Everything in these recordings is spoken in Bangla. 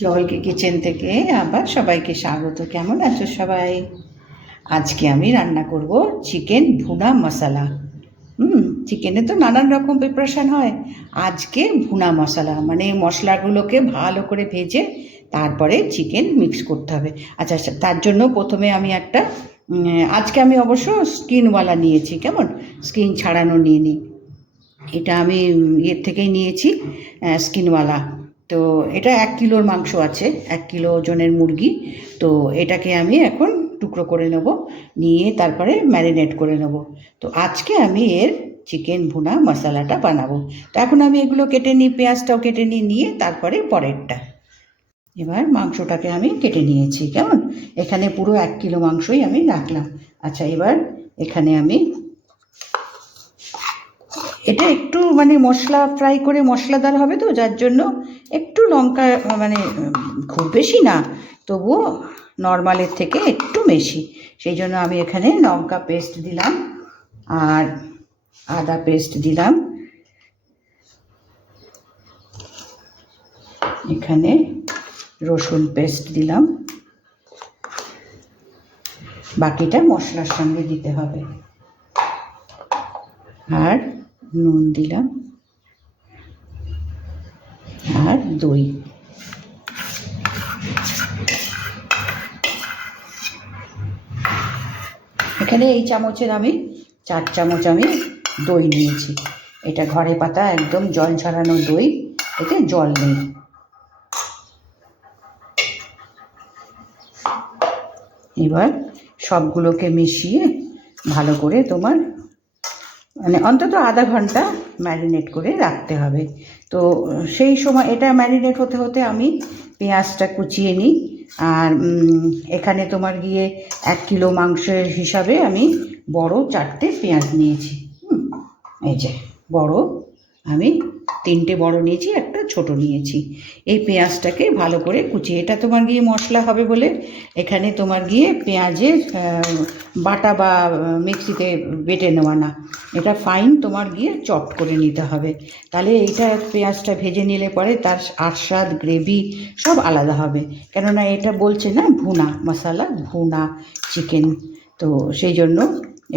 জলকে কিচেন থেকে আবার সবাইকে স্বাগত। কেমন আছো সবাই? আজকে আমি রান্না করব চিকেন ভুনা মশলা। চিকেনে তো নানান রকম প্রিপারেশান হয়। আজকে ভুনা মশলা মানে মশলাগুলোকে ভালো করে ভেজে তারপরে চিকেন মিক্স করতে হবে। আচ্ছা, তার জন্য প্রথমে আমি একটা আজকে আমি অবশ্য স্কিনওয়ালা নিয়েছি, কেমন স্কিন ছাড়ানো নিয়ে নিই। এটা আমি এর থেকেই নিয়েছি, স্কিনওয়ালা। তো এটা 1 কিলোর মাংস আছে, 1 কিলো ওজনের মুরগি। তো এটাকে আমি এখন টুকরো করে নেব, নিয়ে তারপরে ম্যারিনেট করে নেব। তো আজকে আমি এর চিকেন ভুনা মশলাটা বানাবো। তো এখন আমি এগুলো কেটে নিই, পেঁয়াজটাও কেটে নিয়ে তারপরে পরেরটা। এবার মাংসটাকে আমি কেটে নিয়েছি, কেমন এখানে পুরো 1 কিলো মাংসই আমি রাখলাম। আচ্ছা, এবার এখানে আমি এটা একটু মানে মশলা ফ্রাই করে মশলাদার হবে, তো যার জন্য একটু লঙ্কা মানে খুব বেশি না, তবুও নর্মালের থেকে একটু বেশি। সেই জন্য আমি এখানে লঙ্কা পেস্ট দিলাম আর আদা পেস্ট দিলাম, এখানে রসুন পেস্ট দিলাম, বাকিটা মশলার সঙ্গে দিতে হবে। আর নুন দিলাম আর দই। এখানে এই চামচের আমি 4 চামচ আমি দই নিয়েছি। এটা ঘরে পাতা একদম জল ছড়ানো দই, এতে জল নেই। এবার সবগুলোকে মিশিয়ে ভালো করে তোমার মানে অন্তত আধা ঘন্টা ম্যারিনেট করে রাখতে হবে। তো সেই সময় এটা ম্যারিনেট হতে হতে আমি পেঁয়াজটা কুচিয়ে নিই। আর এখানে তোমার গিয়ে 1 কিলো মাংসের হিসাবে আমি বড় 4টে পেঁয়াজ নিয়েছি। এই যে বড়, আমি 3টে বড় নিয়েছি, একটা ছোট নিয়েছি। এই পেঁয়াজটাকে ভালো করে কুচিয়ে, এটা তোমার গিয়ে মশলা হবে বলে এখানে তোমার গিয়ে পেঁয়াজের বাটা বা মিক্সিতে বেটে নেওয়া না, এটা ফাইন তোমার গিয়ে চপ করে নিতে হবে। তাহলে এইটা পেঁয়াজটা ভেজে নিলে পরে তার আস্বাদ গ্রেভি সব আলাদা হবে। কেননা এটা বলছে না ভুনা মশলা, ভুনা চিকেন। তো সেই জন্য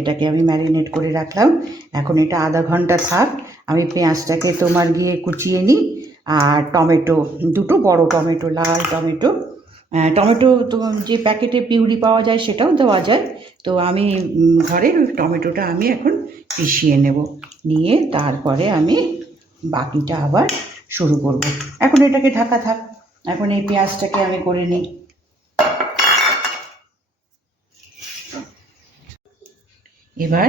এটাকে আমি ম্যারিনেট করে রাখলাম। এখন এটা আধা ঘন্টা থাক, আমি পেঁয়াজটাকে তোমার গিয়ে কুচিয়ে নিই। আর টমেটো, 2টো বড় টমেটো, লাল টমেটো। টমেটো তো যে প্যাকেটে পিউরি পাওয়া যায় সেটাও দেওয়া যায়। তো আমি ঘরে টমেটোটা আমি এখন পিষিয়ে নেব, নিয়ে তারপরে আমি বাকিটা আবার শুরু করব। এখন এটাকে ঢাকা থাক, এখন এই পেঁয়াজটাকে আমি করে নিই। এবার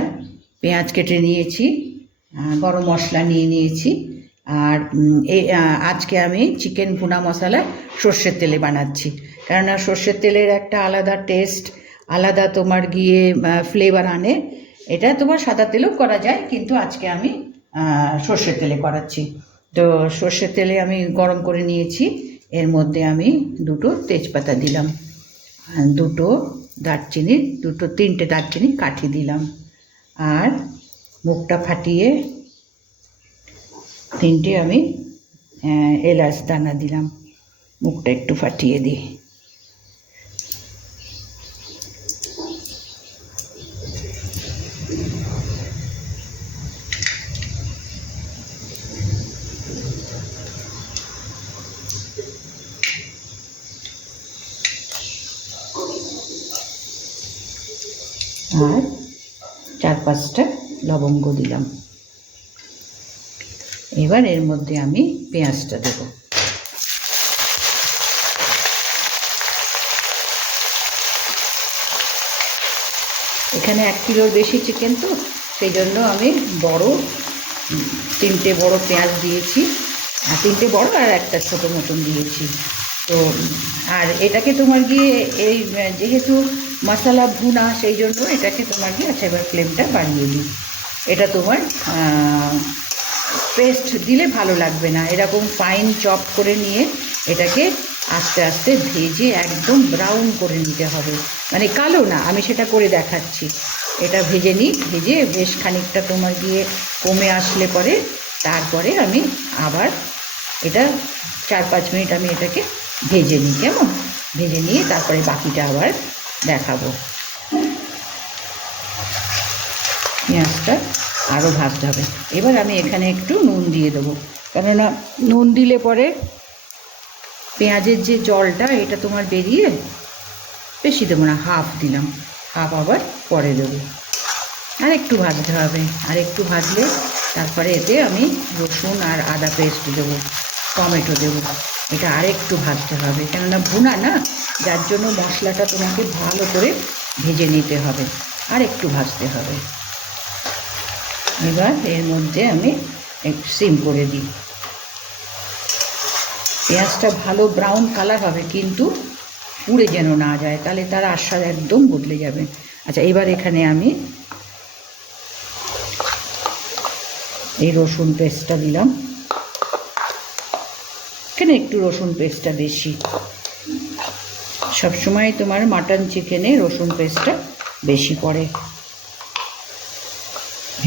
পেঁয়াজ কেটে নিয়েছি, গরম মশলা নিয়ে নিয়েছি। আর আজকে আমি চিকেন ভুনা মশলা সর্ষের তেলে বানাচ্ছি, কেননা সর্ষের তেলের একটা আলাদা টেস্ট, আলাদা তোমার গিয়ে ফ্লেভার আনে। এটা তোমার সাদা তেলেও করা যায়, কিন্তু আজকে আমি সর্ষের তেলে করাচ্ছি। তো সর্ষের তেলে আমি গরম করে নিয়েছি, এর মধ্যে আমি 2টো তেজপাতা দিলাম, 2টো দারচিনি, 3টে দারচিনি কাঠি দিলাম। আর মুখটা ফাটিয়ে 3টে আমি এলাচ দানা দিলাম, মুখটা একটু ফাটিয়ে দিই। আর 4-5টা লবঙ্গ দিলাম। এবার এর মধ্যে আমি পেঁয়াজটা দেব। এখানে 1 কিলোর বেশি চিকেন, তো সেই জন্য আমি 3টে বড় পেঁয়াজ দিয়েছি, আর 3টে বড় আর একটা ছোটো মতন দিয়েছি। তো আর এটাকে তোমার গিয়ে এই যেহেতু মশলা ভুনা, সেই জন্য এটাকে তোমার গিয়ে, আচ্ছা এবার ফ্লেমটা বাড়িয়ে দিই। এটা তোমার পেস্ট দিলে ভালো লাগবে না, এরকম ফাইন চপ করে নিয়ে এটাকে আস্তে আস্তে ভেজে একদম ব্রাউন করে নিতে হবে, মানে কালো না, আমি সেটা করে দেখাচ্ছি। এটা ভেজে নিই, ভেজে বেশ খানিকটা তোমার গিয়ে কমে আসলে পরে তারপরে আমি আবার এটা 4-5 মিনিট আমি এটাকে ভেজে নিই, কেমন? ভেজে নিয়ে তারপরে বাকিটা আবার দেখাবো। পেঁয়াজটা আরও ভাজতে হবে। এবার আমি এখানে একটু নুন দিয়ে দেবো, কেননা নুন দিলে পরে পেঁয়াজের যে জলটা এটা তোমার বেরিয়ে, বেশি দেবো না, হাফ দিলাম, হাফ আবার পরে দেবো। আর একটু ভাজতে হবে, আর একটু ভাজলে তারপরে এতে আমি রসুন আর আদা পেস্ট দেবো, টমেটো দেবো। এটা আরেকটু ভাজতে হবে, কেননা ভুনা না, যার জন্য মশলাটা তোমাকে ভালো করে ভেজে নিতে হবে, আর একটু ভাজতে হবে। এবার এর মধ্যে আমি একটু সিম করে দিই। পেঁয়াজটা ভালো ব্রাউন কালার হবে, কিন্তু পুড়ে যেন না যায়, তাহলে তার আস্বাদ একদম বদলে যাবে। আচ্ছা, এবার এখানে আমি এই রসুন পেস্টটা দিলাম। এখানে একটু রসুন পেস্টটা বেশি, সবসময় তোমার মাটন চিকেনে রসুন পেস্টটা বেশি পড়ে।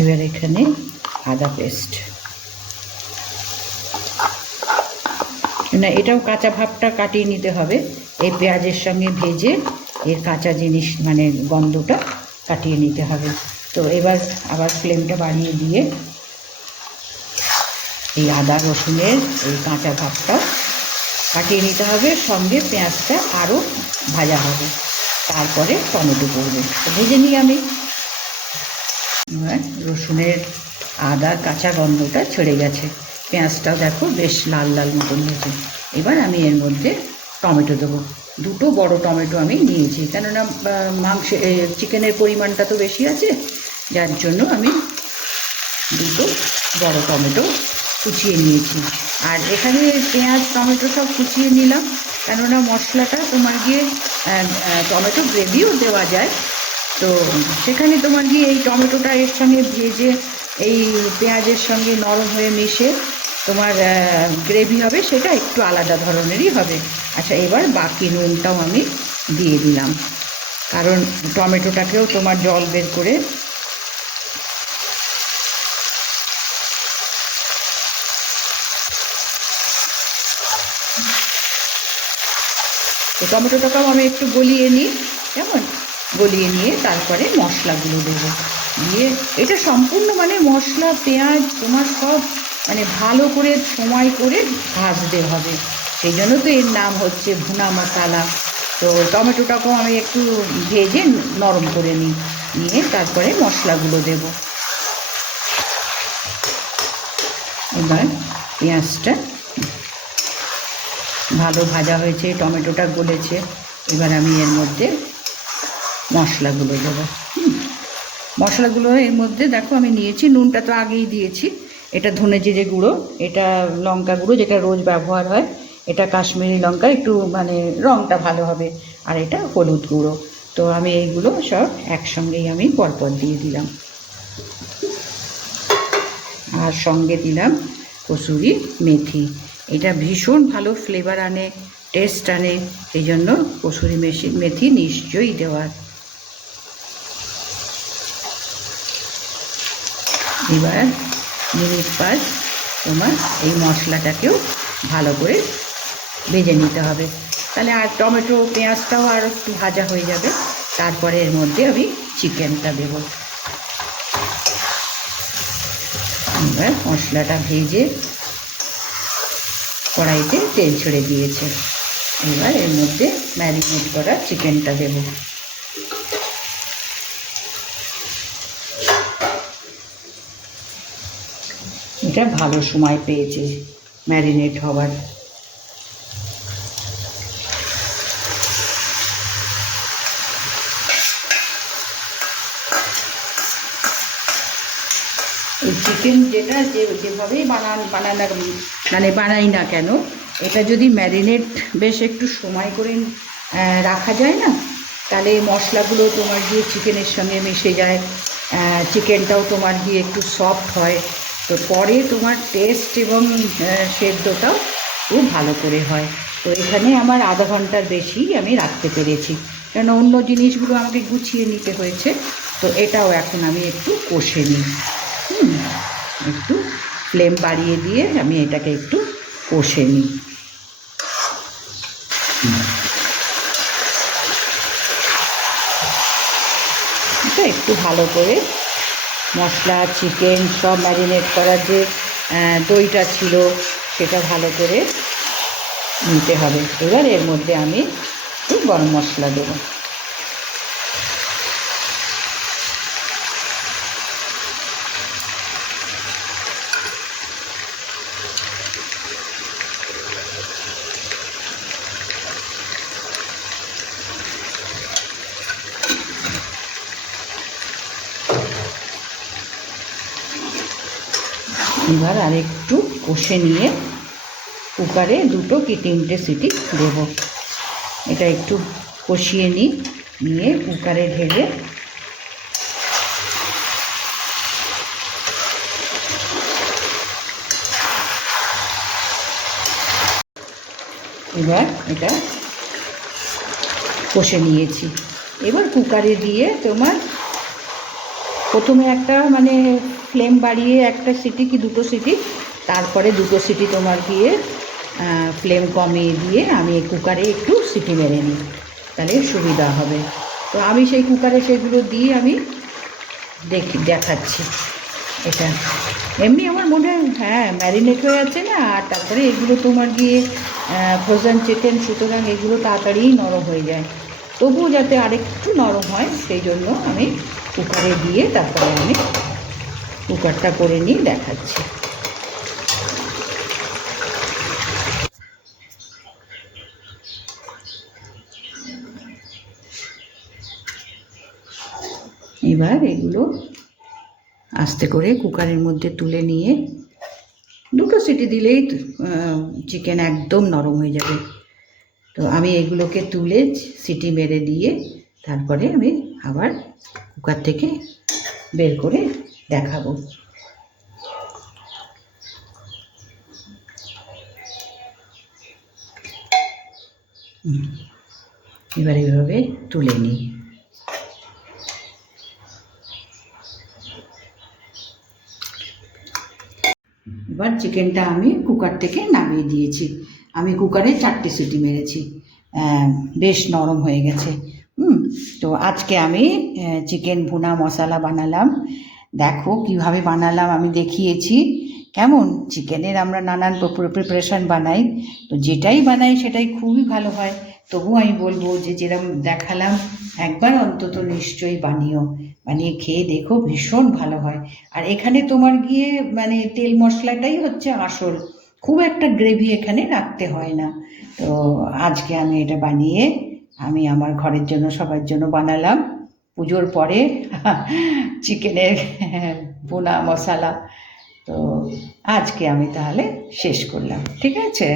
এবার এখানে আদা পেস্ট, না এটাও কাঁচা ভাবটা কাটিয়ে নিতে হবে, এই পেঁয়াজের সঙ্গে ভেজে এর কাঁচা জিনিস মানে গন্ধটা কাটিয়ে নিতে হবে। তো এবার আবার ফ্লেমটা বাড়িয়ে দিয়ে এই আদা রসুনের এই কাঁচা ভাবটা কাটিয়ে নিতে হবে, সঙ্গে পেঁয়াজটা আরও ভাজা হবে, তারপরে টমেটো পড়বে। তো ভেজে নিই আমি। এবার রসুনের আদার কাঁচা গন্ধটা ছেড়ে গেছে, পেঁয়াজটাও দেখো বেশ লাল লাল মতন হয়েছে। এবার আমি এর মধ্যে টমেটো দেবো, 2 বড় টমেটো আমি নিয়েছি, কেননা মাংস চিকেনের পরিমাণটা তো বেশি আছে, যার জন্য আমি 2 বড় টমেটো কুচিয়ে নিয়েছি। আর এখানে পেঁয়াজ টমেটো সব কুচিয়ে নিলাম, কেননা মশলাটা তোমার গিয়ে টমেটো গ্রেভিও দেওয়া যায়, তো সেখানে তোমার গিয়ে এই টমেটোটা এর সঙ্গে ভেজে এই পেঁয়াজের সঙ্গে নরম হয়ে মিশে তোমার গ্রেভি হবে, সেটা একটু আলাদা ধরনেরই হবে। আচ্ছা, এবার বাকি নুনটাও আমি দিয়ে দিলাম, কারণ টমেটোটাকেও তোমার জল বের করে তো টমেটোটাকেও আমি একটু গলিয়ে নিই, কেমন? গলিয়ে নিয়ে তারপরে মশলাগুলো দেবো, দিয়ে এটা সম্পূর্ণ মানে মশলা পেঁয়াজ তোমার সব মানে ভালো করে সময় করে ভাজতে হবে, সেই জন্য তো এর নাম হচ্ছে ভুনা মশলা। তো টমেটোটাকেও আমি একটু ভেজে নরম করে নিই, নিয়ে তারপরে মশলাগুলো দেব। এবার পেঁয়াজটা ভালো ভাজা হয়েছে, টমেটোটা গলেছে, এবার আমি এর মধ্যে মশলাগুলো দেবো। মশলাগুলো এর মধ্যে দেখো আমি নিয়েছি, নুনটা তো আগেই দিয়েছি, এটা ধনে জিরে গুঁড়ো, এটা লঙ্কা গুঁড়ো যেটা রোজ ব্যবহার হয়, এটা কাশ্মীরি লঙ্কা, একটু মানে রঙটা ভালো হবে, আর এটা হলুদ গুঁড়ো। তো আমি এইগুলো সব একসঙ্গেই আমি পরপর দিয়ে দিলাম, আর সঙ্গে দিলাম কসুরি মেথি। এটা ভীষণ ভালো ফ্লেভার আনে, টেস্ট আনে, এই জন্য কসুরি মেথি নিশ্চয়ই দেওয়ার। এবার মিনিট 5 তোমার এই মশলাটাকেও ভালো করে ভেজে নিতে হবে, তাহলে আর টমেটো পেঁয়াজটাও আর একটু ভাজা হয়ে যাবে। তারপরে এর মধ্যে আমি চিকেনটা দেব। এবার মশলাটা ভেজে কড়াইতে তেল ছেড়ে দিয়েছে, এবার এর মধ্যে ম্যারিনেট করা চিকেনটা দেব। এটা ভালো সময় পেয়েছে ম্যারিনেট হওয়ার। এই চিকেন যেটা যেভাবেই বানাই না কেন, এটা যদি ম্যারিনেট বেশ একটু সময় করে রাখা যায় না, তাহলে মশলাগুলো তোমার গিয়ে চিকেনের সঙ্গে মিশে যায়, চিকেনটাও তোমার গিয়ে একটু সফট হয়, তো পরে তোমার টেস্ট এবং সেদ্ধটাও খুব ভালো করে হয়। তো এখানে আমার আধা ঘন্টার বেশি আমি রাখতে পেরেছি, কেন অন্য জিনিসগুলো আমাকে গুছিয়ে নিতে হয়েছে। তো এটাও এখন আমি একটু কষে নিই, একটু ফ্লেম বাড়িয়ে দিয়ে আমি এটাকে একটু কষে নিই। একটু ভালো করে মশলা, চিকেন সব ম্যারিনেট করার যে দইটা ছিল সেটা ভালো করে নিতে হবে। এবার এর মধ্যে আমি একটু গরম মশলা দেবো। এবার আরেকটু কষে নিয়ে কুকারে 2 কি 3টে সিটি দেবো। এটা একটু কষিয়ে নিয়ে কুকারে ঢেলে এবার এটা কষে নিয়েছি। এবার কুকারে দিয়ে তোমার প্রথমে একটা মানে ফ্লেম বাড়িয়ে 1টা সিটি কি 2টো সিটি, তারপরে 2টো সিটি তোমার দিয়ে ফ্লেম কমিয়ে দিয়ে আমি কুকারে একটু সিটি মেরে নিই, তাহলে সুবিধা হবে। তো আমি সেই কুকারে সেগুলো দিয়ে আমি দেখাচ্ছি। এটা এমনি আমার মনে হয় হ্যাঁ ম্যারিনেট হয়ে আছে না, আর তারপরে এগুলো তোমার গিয়ে ফ্রোজেন চিকেন, সুতরাং এগুলো তাড়াতাড়ি নরম হয়ে যায়। তবুও যাতে আরেকটু নরম হয় সেই জন্য আমি কুকারে দিয়ে তারপরে আমি কুকারটা করে নিয়ে দেখাচ্ছি। এবার এগুলো আস্তে করে কুকারের মধ্যে তুলে নিয়ে 2টো সিটি দিলেই চিকেন একদম নরম হয়ে যাবে। তো আমি এগুলোকে তুলে সিটি মেরে দিয়ে তারপরে আমি আবার কুকার থেকে বের করে দেখাবো। এবার এইভাবে তুলে নিই। এবার চিকেনটা আমি কুকার থেকে নামিয়ে দিয়েছি। আমি কুকারে 4টে সিটি মেরেছি, বেশ নরম হয়ে গেছে। তো আজকে আমি চিকেন ভুনা মশলা বানালাম। দেখো কিভাবে বানালাম, আমি দেখিয়েছি। কেমন, চিকেনের আমরা নানান প্রিপারেশান বানাই, তো যেটাই বানাই সেটাই খুবই ভালো হয়। তবু আমি বলবো যে যেরকম দেখালাম একবার অন্তত নিশ্চয়ই বানিয়ে খেয়ে দেখো, ভীষণ ভালো হয়। আর এখানে তোমার গিয়ে মানে তেল মশলাটাই হচ্ছে আসল, খুব একটা গ্রেভি এখানে রাখতে হয় না। তো আজকে আমি এটা বানিয়ে আমি আমার ঘরের জন্য সবার জন্য বানালাম পুজোর পরে চিকেনের ভুনা মশলা। তো আজকে আমি তাহলে শেষ করলাম, ঠিক আছে।